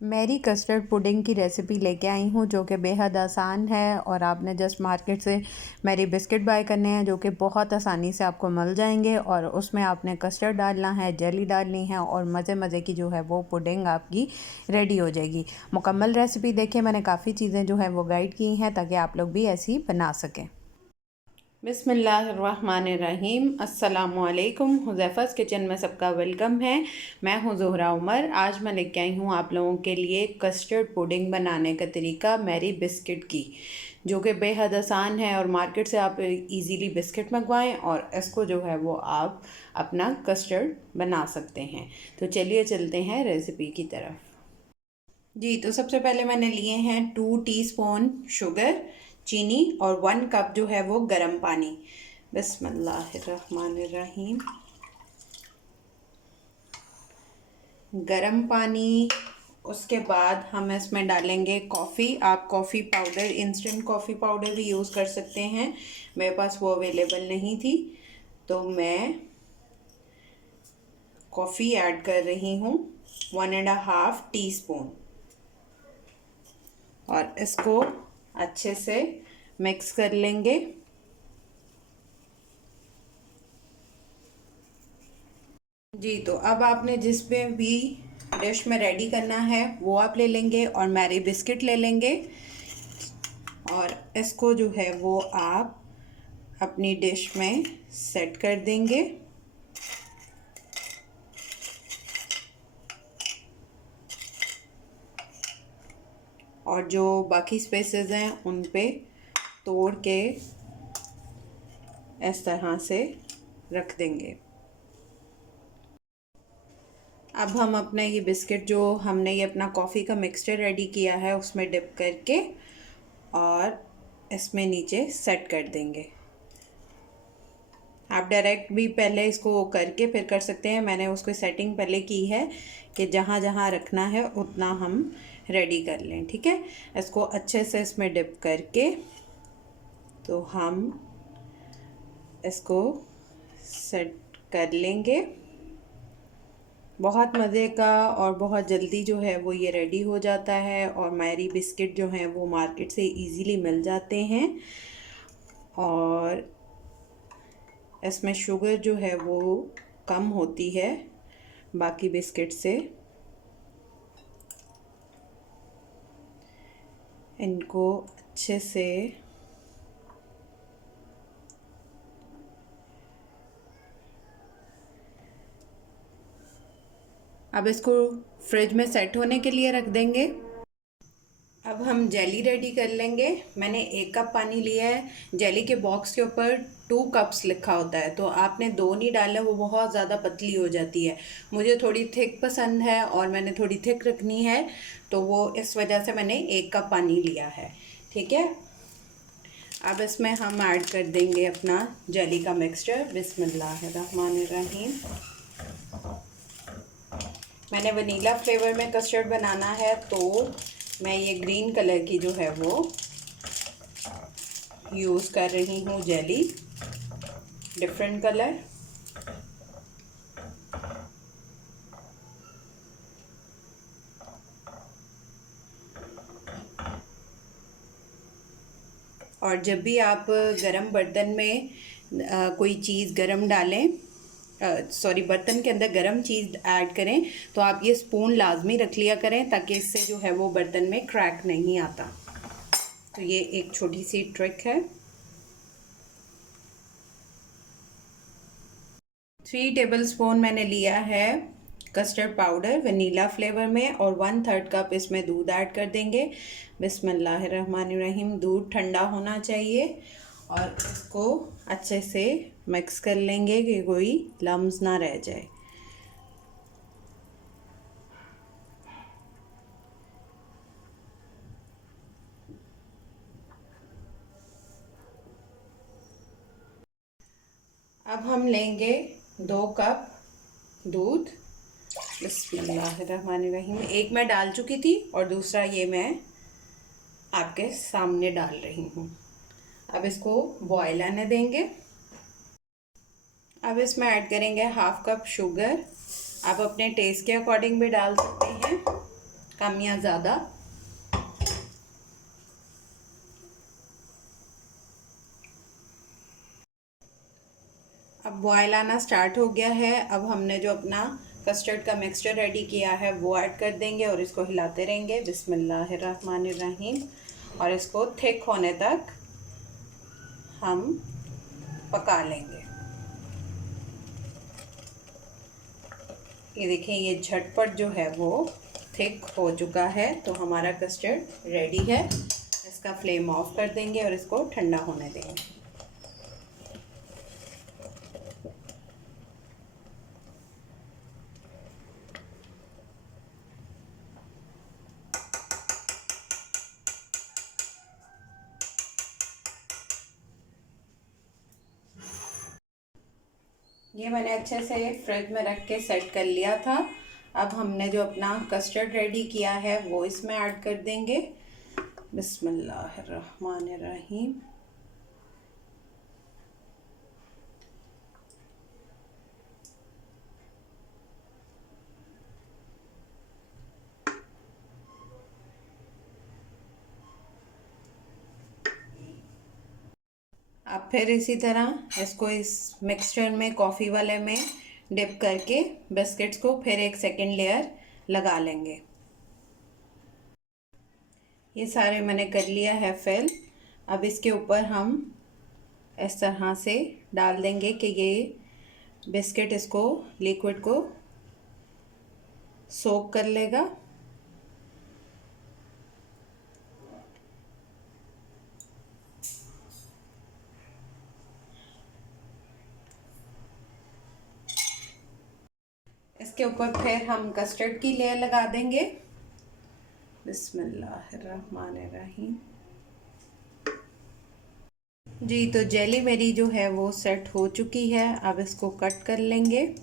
Mary custard pudding की recipe लेके आई हूँ जो कि बेहद आसान है और आपने जस्ट मार्केट से मैरी बिस्किट बाय करने हैं जो कि बहुत आसानी से आपको मिल जाएंगे और उसमें आपने कस्टर्ड डालना है, जेली डालनी है और मज़े मज़े की जो है वो पुडिंग आपकी रेडी हो जाएगी। मुकम्मल रेसिपी देखिए, मैंने काफ़ी चीज़ें जो है वो गाइड की हैं ताकि आप लोग भी ऐसी बना सकें। बिस्मिल्लाहिर्रहमानिर्रहीम। अस्सलामुअलैकुम। हुज़ैफ़ा's किचन में सबका वेलकम है। मैं हूँ ज़ोहरा उमर। आज मैं लेके आई हूँ आप लोगों के लिए कस्टर्ड पुडिंग बनाने का तरीका मैरी बिस्किट की, जो कि बेहद आसान है और मार्केट से आप इजीली बिस्किट मंगवाएं और इसको जो है वो आप अपना कस्टर्ड बना सकते हैं। तो चलिए चलते हैं रेसिपी की तरफ। जी, तो सबसे पहले मैंने लिए हैं 2 टीस्पून शुगर, चीनी और 1 कप जो है वो गर्म पानी। बिस्मिल्लाहिर्रहमानिर्रहीम। गर्म पानी, उसके बाद हम इसमें डालेंगे कॉफ़ी। आप coffee powder, instant coffee powder भी यूज़ कर सकते हैं। मेरे पास वो अवेलेबल नहीं थी तो मैं कॉफ़ी ऐड कर रही हूँ 1.5 टीस्पून और इसको अच्छे से मिक्स कर लेंगे। जी, तो अब आपने जिस पे भी डिश में रेडी करना है वो आप ले लेंगे और मैरी बिस्किट ले लेंगे और इसको जो है वो आप अपनी डिश में सेट कर देंगे। और जो बाकी स्पेसेस हैं उन पे तोड़ के इस तरह से रख देंगे। अब हम अपना ये बिस्किट, जो हमने ये अपना कॉफ़ी का मिक्सचर रेडी किया है, उसमें डिप करके और इसमें नीचे सेट कर देंगे। आप डायरेक्ट भी पहले इसको करके फिर कर सकते हैं। मैंने उसको सेटिंग पहले की है कि जहाँ जहाँ रखना है उतना हम रेडी कर लें। ठीक है, इसको अच्छे से इसमें डिप करके तो हम इसको सेट कर लेंगे। बहुत मज़े का और बहुत जल्दी जो है वो ये रेडी हो जाता है और मैरी बिस्किट जो हैं वो मार्केट से इजीली मिल जाते हैं और इसमें शुगर जो है वो कम होती है बाकी बिस्किट से। इनको अच्छे से अब इसको फ्रिज में सेट होने के लिए रख देंगे। अब हम जेली रेडी कर लेंगे। मैंने 1 कप पानी लिया है। जेली के बॉक्स के ऊपर 2 कप्स लिखा होता है, तो आपने 2 नहीं डालना, वो बहुत ज़्यादा पतली हो जाती है। मुझे थोड़ी थिक पसंद है और मैंने थोड़ी थिक रखनी है, तो वो इस वजह से मैंने 1 कप पानी लिया है। ठीक है, अब इसमें हम ऐड कर देंगे अपना जेली का मिक्सचर। बिस्मिल्लाहिर्रहमानिर्रहीम। मैंने वनीला फ्लेवर में कस्टर्ड बनाना है तो मैं ये ग्रीन कलर की जो है वो यूज़ कर रही हूँ जेली, डिफरेंट कलर। और जब भी आप गरम बर्तन में कोई चीज़ गरम डालें, सॉरी, बर्तन के अंदर गरम चीज़ ऐड करें तो आप ये स्पून लाजमी रख लिया करें ताकि इससे जो है वो बर्तन में क्रैक नहीं आता। तो ये एक छोटी सी ट्रिक है। 3 टेबलस्पून मैंने लिया है कस्टर्ड पाउडर वनीला फ्लेवर में और 1/3 कप इसमें दूध ऐड कर देंगे। बिस्मिल्लाहिर्रहमानिर्रहीम। दूध ठंडा होना चाहिए और इसको अच्छे से मिक्स कर लेंगे कि कोई लम्स ना रह जाए। अब हम लेंगे 2 कप दूध। बिस्मिल्लाहिर्रहमानिर्रहीम। एक मैं डाल चुकी थी और दूसरा ये मैं आपके सामने डाल रही हूँ। अब इसको बॉयल आने देंगे। अब इसमें ऐड करेंगे 1/2 कप शुगर। आप अपने टेस्ट के अकॉर्डिंग भी डाल सकते हैं कम या ज़्यादा। अब बॉयल आना स्टार्ट हो गया है। अब हमने जो अपना कस्टर्ड का मिक्सचर रेडी किया है वो ऐड कर देंगे और इसको हिलाते रहेंगे। बिस्मिल्लाहिर्रहमानिर्रहीम। और इसको थिक होने तक हम पका लेंगे। ये देखें, ये झटपट जो है वो थिक हो चुका है, तो हमारा कस्टर्ड रेडी है। इसका फ्लेम ऑफ कर देंगे और इसको ठंडा होने देंगे। ये मैंने अच्छे से फ्रिज में रख के सेट कर लिया था। अब हमने जो अपना कस्टर्ड रेडी किया है वो इसमें ऐड कर देंगे। बिस्मिल्लाहिर्रहमानिर्रहीम। अब फिर इसी तरह इसको इस मिक्सचर में, कॉफ़ी वाले में डिप करके बिस्किट्स को फिर एक सेकंड लेयर लगा लेंगे। ये सारे मैंने कर लिया है फिल। अब इसके ऊपर हम इस तरह से डाल देंगे कि ये बिस्किट इसको, लिक्विड को सोक कर लेगा। इसके ऊपर फिर हम कस्टर्ड की लेयर लगा देंगे। बिस्मिल्लाहिर्रहमानिर्रहीम। जी, तो जेली मेरी जो है वो सेट हो चुकी है। अब इसको कट कर लेंगे।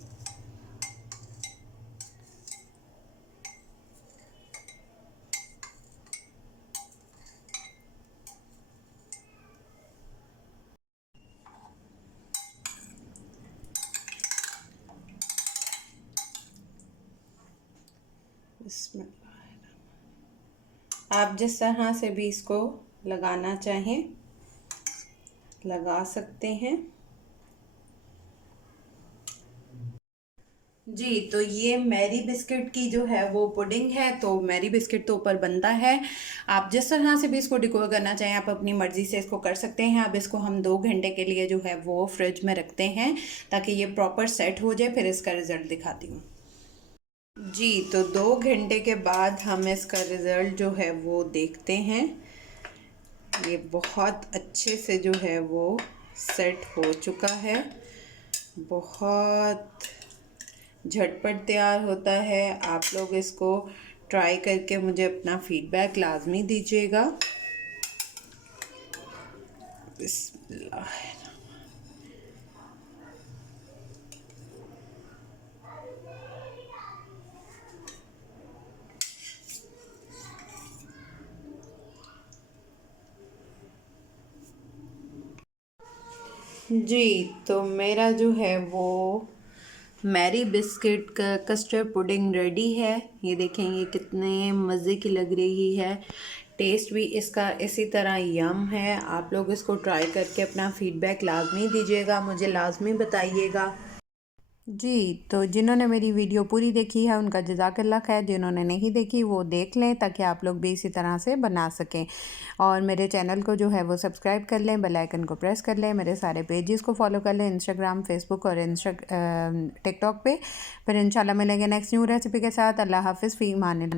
आप जिस तरह से भी इसको लगाना चाहें लगा सकते हैं। जी, तो ये मैरी बिस्किट की जो है वो पुडिंग है। तो मैरी बिस्किट तो ऊपर बनता है। आप जिस तरह से भी इसको डेकोर करना चाहें आप अपनी मर्ज़ी से इसको कर सकते हैं। अब इसको हम 2 घंटे के लिए जो है वो फ्रिज में रखते हैं ताकि ये प्रॉपर सेट हो जाए। फिर इसका रिज़ल्ट दिखाती हूँ। जी, तो 2 घंटे के बाद हम इसका रिज़ल्ट जो है वो देखते हैं। ये बहुत अच्छे से जो है वो सेट हो चुका है। बहुत झटपट तैयार होता है। आप लोग इसको ट्राई करके मुझे अपना फीडबैक लाजमी दीजिएगा। बिस्मिल्लाह। जी, तो मेरा जो है वो मैरी बिस्किट का कस्टर्ड पुडिंग रेडी है। ये देखें, ये कितने मज़े की लग रही है। टेस्ट भी इसका इसी तरह यम है। आप लोग इसको ट्राई करके अपना फीडबैक लाजमी दीजिएगा, मुझे लाजमी बताइएगा। जी, तो जिन्होंने मेरी वीडियो पूरी देखी है उनका जज़ाकल्लाह खैर। जिन्होंने नहीं देखी वो देख लें ताकि आप लोग भी इसी तरह से बना सकें। और मेरे चैनल को जो है वो सब्सक्राइब कर लें, बेल आइकन को प्रेस कर लें, मेरे सारे पेजेस को फॉलो कर लें, इंस्टाग्राम, फेसबुक और टिकटॉक पे। फिर इंशाल्लाह मिलेंगे नेक्स्ट न्यू रेसिपी के साथ। अल्लाह हाफ़िज़, फ़ी अमान।